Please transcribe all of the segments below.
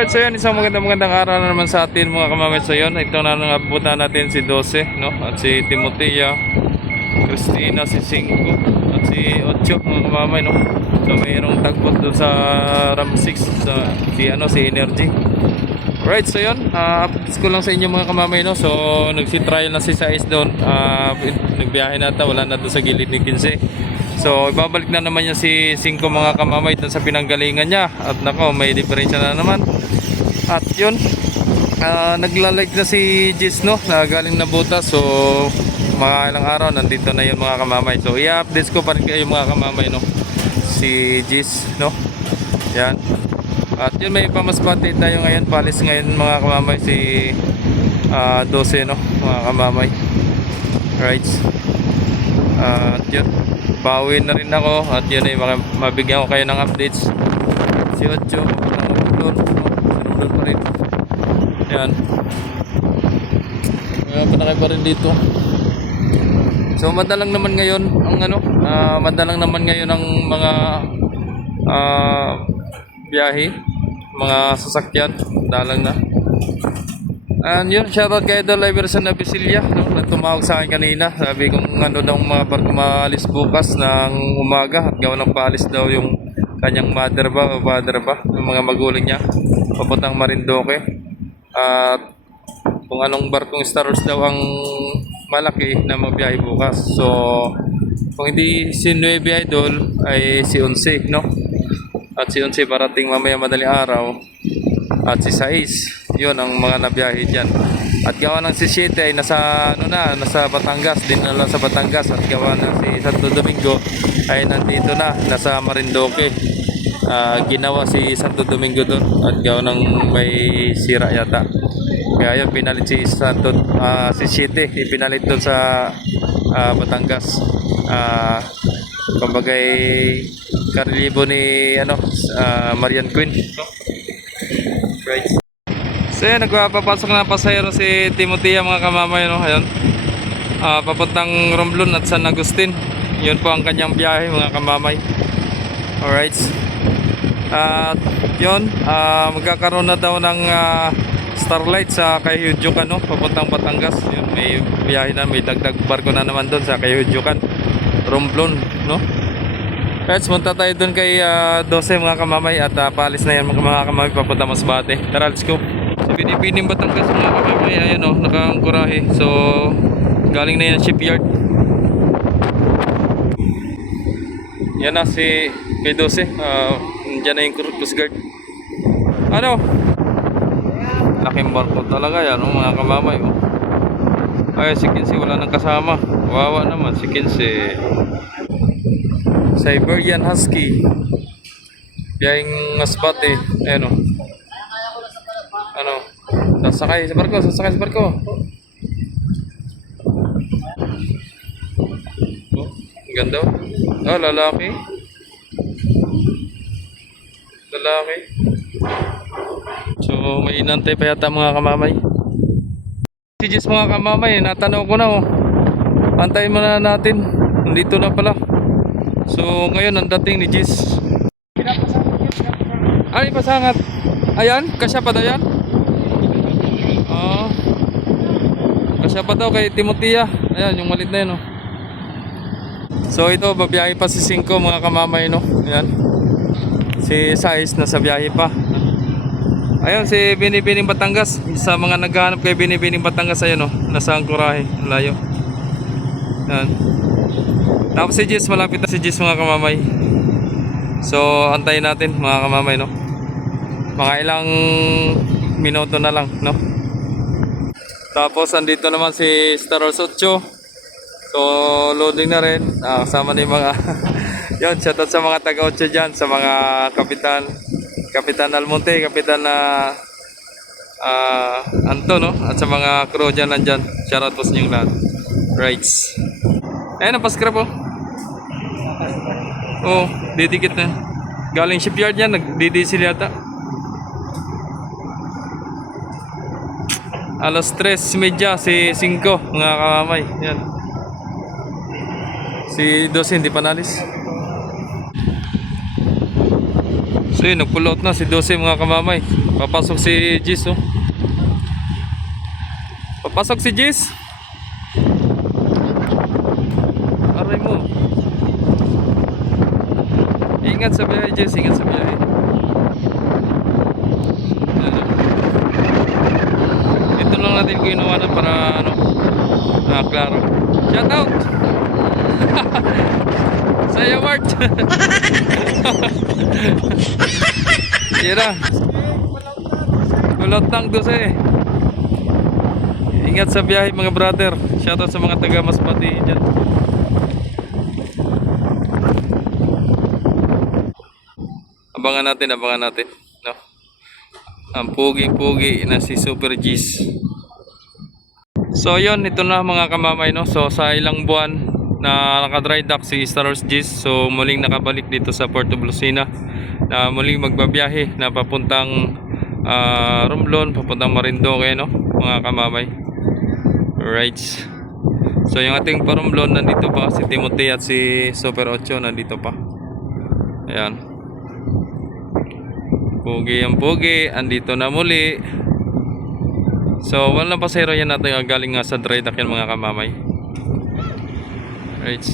Alright, so yan, isang magandang araw na naman sa atin mga kamamay. So yun, ito na nangabutan natin si 12, no? At si Timotea, Christina, si 5, at si 8 mga kamamay, no? So mayroong tagbot doon sa RAM 6 sa si Energy. Alright, so yun, updates ko lang sa inyo mga kamamay, no? So nagsi-trial na si Sais doon, nagbiyahe na ata, wala na doon sa gilid ni 15. So ibabalik na naman niya si 5 mga kamamay doon sa pinanggalingan niya. At nako, may diferensya na naman. At yun, naglalike na si Jis, no, na galing na butas. So mga ilang araw nandito na yun mga kamamay. So i-updates ko pa rin kayo mga kamamay, no, si Jis, no. Yan. At yun, may pamaspati tayo ngayon, palis ngayon mga kamamay, si 12, no, mga kamamay. Right. At yun, bawin na rin ako. At yun ay mabigyan ko kayo ng updates. Si 8 doon pa rin. Yan, panakay pa rin dito. So madalang naman ngayon ang mga biyahe, mga sasakyan, dalang na. And yun, shoutout kay Idol Iverson Abisilia, no, na tumawag sa akin kanina. Sabi kong daw mga barko maalis bukas ng umaga at gawa ng paalis daw yung kanyang mother ba o father ba, yung mga magulang niya, papuntang Marinduque. At kung anong barkong Star Wars daw ang malaki na magbiyahe bukas. So kung hindi si 9 Idol ay si 11, no? At si 11 parating mamaya madaling araw. At si 6, yun ang mga nabiyahe dyan. At gawa ng si 7 ay nasa Batangas, dinala sa Batangas. At gawa ng si Santo Domingo ay nandito na, nasa Marinduque. Ginawa si Santo Domingo doon at gawa ng may sira yata. Kaya yun, pinalit si 7 ipinalit doon sa Batangas. Kumbagay karelibo ni Marian Queen, no? Right. So yan, nagpapasok na pasahero si Timotea mga kamamay, no? Ayun, papuntang Romblon at San Agustin. Yun po ang kanyang biyahe mga kamamay. Alright. At yun, magkakaroon na daw ng Starlight sa Kayudyukan, no? Papuntang Batangas. Yun, may biyahe na, may dagdag barko na naman doon sa Kayudyukan, Romblon, no? Let's punta tayo doon kay 12 mga kamamay. At paalis na yan mga kamamay, papunta Masbate. Tara, let's go. So Binibining Batangas mga kamamay, ayan o, nakaangkurahe. So galing na yan shipyard. Yan na si P12. Diyan na yung Coast Guard. Ano? Laking barko talaga yan, mga kamamay, oh. Ay, si 15 wala nang kasama. Wawa naman si 15. Siberian Husky, biyahing Masbate. Ayan o, sasakay sa barko. Oh, ang ganda. Lalaki. So may inantay pa yata mga kamamay. Si Jis mga kamamay, natanaw ko na, oh. Pantayin mo na natin, nandito na pala. So ngayon ang dating ni Jis. Ay, pasangat. Ayan, kasya pa daw yan. Kasya pa daw kay Timotea. Ayan, yung malit na yun, oh. So ito, babiyahe pa si 5 mga kamamay, no. Ayan, si 6 nasa biyahe pa. Ayun, si Binibining Batangas. Sa mga naghahanap kay Binibining Batangas, ayan, oh, nasa Angkurahe, layo. Ayan. Tapos si Jis, malapit na si Jis mga kamamay. So antayin natin mga kamamay, no. Mga ilang minuto na lang, no. Tapos andito naman si Star Wars 8. So loading na rin, kasama na yung mga yun, shoutout sa mga taga 8 dyan, sa mga Kapitan Almonte, Kapitan Anto, no, at sa mga crew dyan nandyan. Shoutout po sa inyong lahat. Rights. Ayan ang paskrap, oh. Oh, didikit na. Galing shipyard yan, nagdidiesel yata. Alas 3:30 si 5 mga kamamay. Yan. Si 12 hindi pa nalis. So yun, nag-pull out na si 12 mga kamamay. Papasok si Jis, oh. Papasok si Jis. Aray mo. Ingat sa biyahe, Jis. Ingat sa biyahe. Ito lang natin ginawa na para ano, klaro. Shout out! Saya Mart! Tira. Kulot lang doon eh. Ingat sa biyahe mga brother. Shout out sa mga taga Masbate dyan. Abangan natin, no? Ang pugi-pugi na si Super G's. So yon, ito na mga kamamay, no? So sa ilang buwan na naka-dry dock si Star Wars G's, so muling nakabalik dito sa Port of Lucena na muling magbabiyahe na papuntang Romblon, papuntang Marinduque, no? Mga kamamay. Right. So yung ating Romblon nandito pa si Timothy at si Super 8 nandito pa. Ayan. Pugi ang pugi, andito na muli. So walang pasahero yan natin galing nga sa dry dock yan mga kamamay. Right.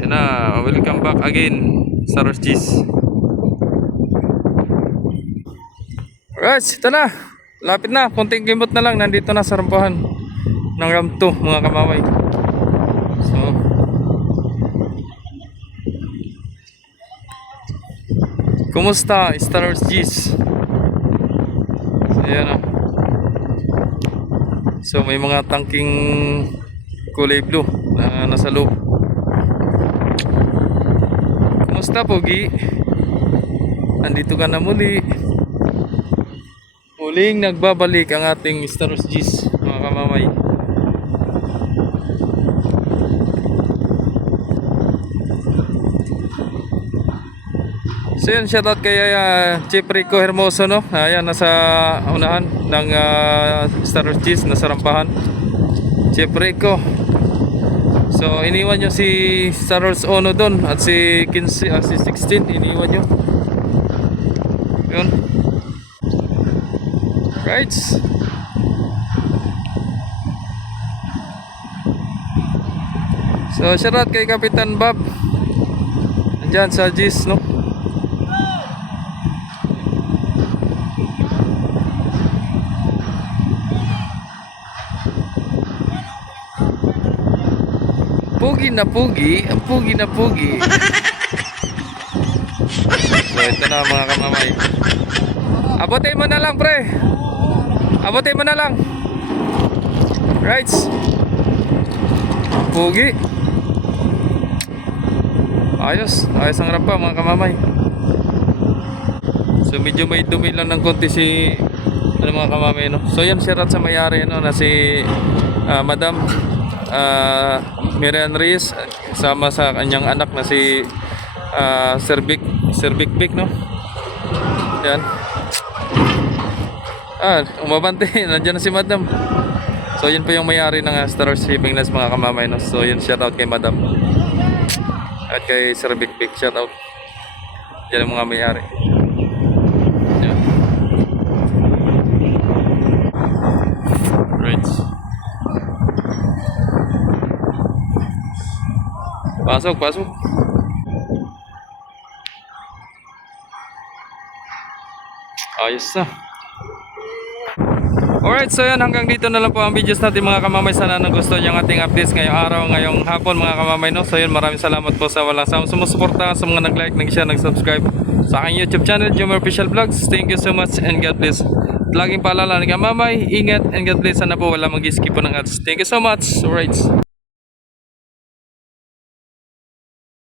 Yan na, welcome back again sa Rosgis. Right, ito na. Lapit na, konting kimot na lang. Nandito na sa rampahan ng Ram 2 mga kamamay. So kumusta, Star Wars G's? Ayan o. So may mga tangking kulay blue na nasa loob. Kumusta, Pogi? Andito ka na muli. Muling nagbabalik ang ating Star Wars G's mga kamamay. So yun, shoutout kay Chief Rico Hermoso, no? Ayan, nasa unahan ng Star Wars G's, nasa rampahan. Chief Rico. So iniwan nyo si Star Wars Ono doon at si 15, si 16 iniwan nyo. Yun. Right. So shoutout kay Kapitan Bob. Andyan sa G's, no? Pugi na pugi, ang pugi na pugi. So ito na mga kamamay. Abotin mo na lang, pre. Abotin mo na lang. Right. Pugi. Ayos, ayos ang rampa mga kamamay. So medyo may dumi lang ng konti si mga kamamay, no? So yan, shoutout sa may-ari, no, na si Madam Miriam Reyes, sama sa kanyang anak na si Sir Vic, no? Yan. Umabante. Nandiyan na si Madam. So yun po yung may-ari ng Star Wars Shipping Lines mga kamamay, no? So yun, shoutout kay Madam at kay Sir Vic, shoutout. Yan ang mga may-ari. Yan. Right. Pasok. Ayos na. Alright, so yan, hanggang dito na lang po ang videos natin mga kamamay. Sana nagustuhan yung ating updates ngayong araw, ngayong hapon mga kamamay, no? So yun, maraming salamat po sa walang sawang sumusuporta, sa mga nag-like, nag-share, nag-subscribe sa aking YouTube channel, Jomar Official Vlogs. Thank you so much and God bless. Laging paalala ng kamamay, ingat and God bless. Sana po wala mag-skip po ng ads. Thank you so much. Alright.